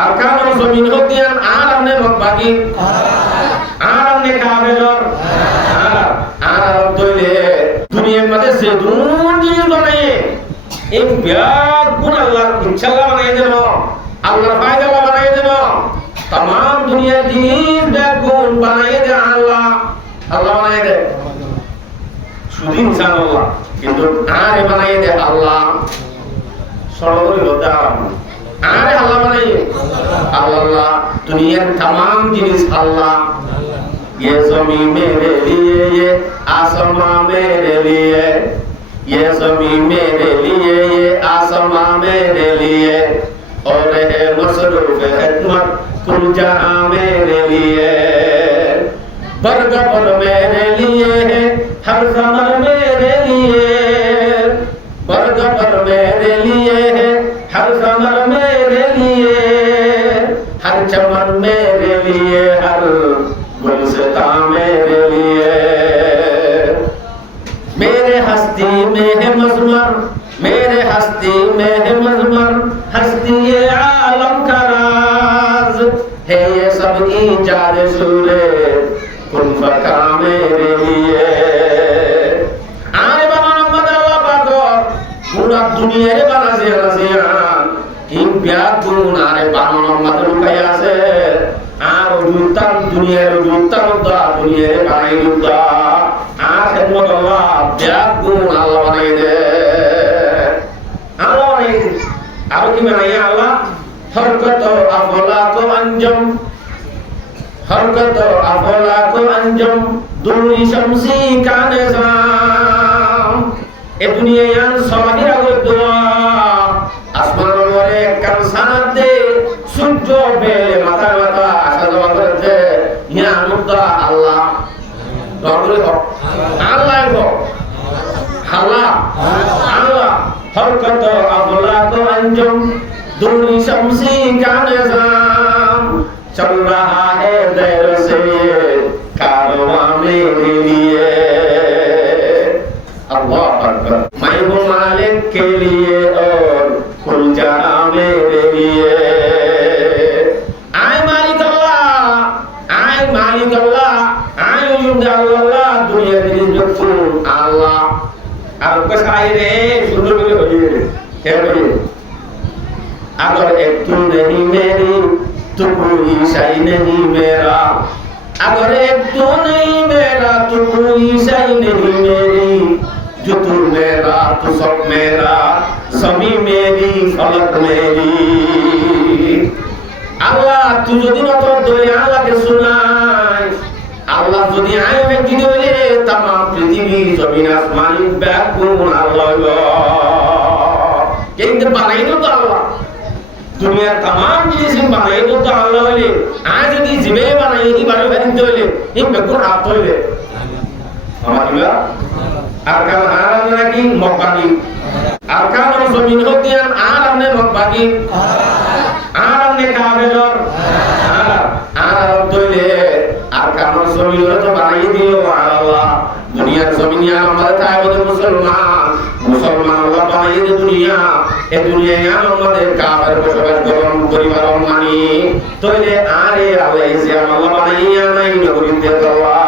আর কারণ জমিন হতিয়ান আর আমনে মকবাগি আর আমনে কাবেলর আর দইলে দুনিয়ার মধ্যে যে দুনিয়া বানায়ে এই ব্যাগ গুণ আল্লাহর ইনশাআল্লাহ বানাই দেন আল্লাহর ফায়দা বানাই দেন तमाम दुनिया জিনিস ব্যাগ গুণ বানাই দেন আল্লাহ বানাই দেন শুধু ইনশাআল্লাহ কিন্তু আরে বানাই দেন আল্লাহ সরবরি হতে আরে আল্লাহ বানাই আল্লাহ দুনিয়ার तमाम জিনিস আল্লাহ ये ज़मीन मेरे लिए ये आसमां मेरे लिए ये ज़मीन मेरे लिए ये आसमां मेरे लिए और है मसरूफ खिदमत कुल जहां मेरे लिए बरगबर मेरे लिए है हर समर मेरे लिए बरगबर मेरे लिए है हर समर मेरे लिए हर चमन मेरे लिए हर गुलसिता मेरे लिए मेरे हस्ती में है मजमर मेरे हस्ती में है मजमर हस्ती ये आलम का राज है ये सब ईजाद सूरे कुन फका मेरे लिए आने बना नम्मद अल्लाह पाकर पूरा दुनिया रे बना जियान किन प्यार गुण आने बना नम्मद लुकाया से আর জুতার দুনিয়ার জুতার দা দুনিয়ার বানাই জুতা আর খেদমত আল্লাহ ব্যাগ গুণ আল্লাহ বানাই দে আল্লাহ বানাই দে আর কি বানাই আল্লাহ হরকত আফলা কো আঞ্জম হরকত আফলা কো আঞ্জম দুনি শামসি কা নিজাম এ দুনিয়ার সবাইর আগত দোয়া আসমানের উপরে কান সানাত দে সূর্য বেলে মাথা মাথা আসা যাওয়া করছে ইয়া মুদ্দা আল্লাহ দরবারে হোক আল্লাহ হোক আল্লাহ আল্লাহ হরকত আফলা কো अंजुम दूरी शम्सी का निजाम चल रहा है देर से कारवां मेरे लिए अल्लाह अकबर मैं हूँ मालिक के लिए और कुल जहां मेरे लिए Allah dunia ini jatuh Allah अब कसाई रे सुंदर बोले होइए क्या बोलिए अगर एक तू नहीं मेरी तो कोई सही नहीं मेरा अगर एक तू नहीं मेरा तो कोई सही नहीं मेरी जो तू मेरा तो सब मेरा सभी मेरी फलक मेरी अल्लाह तू जो दिन तो दुनिया लगे सुनाए আল্লাহ যদি আইবে কি দিলে तमाम পৃথিবী জমিন আসমান ব্যাকুল আল্লাহ কিন্তু বানাইলো তো আল্লাহ দুনিয়ার तमाम জিনিস বানাইলো তো আল্লাহ হইলে আজ যদি জিবে বানাই কি বারো বানিতে হইলে এই ব্যাকুল হাত হইলে আমাদিলা আর কাল হারাম নাকি মক্কানি আর কাল জমিন হতিয়ান আর আমনে মক্কানি আর আমনে কাবেলর আর দইলে আর কারণ জমিন তো বানাই দিও আল্লাহ দুনিয়ার জমিনে আমাদের তাইবতে মুসলমান আল্লাহ বানাই দে দুনিয়া এই দুনিয়ায় আমাদের কাফের বসবাস গরম পরিবার মানি তইলে আরে আল্লাহ যে আল্লাহ বানাইয়া নাই নগরীতে আল্লাহ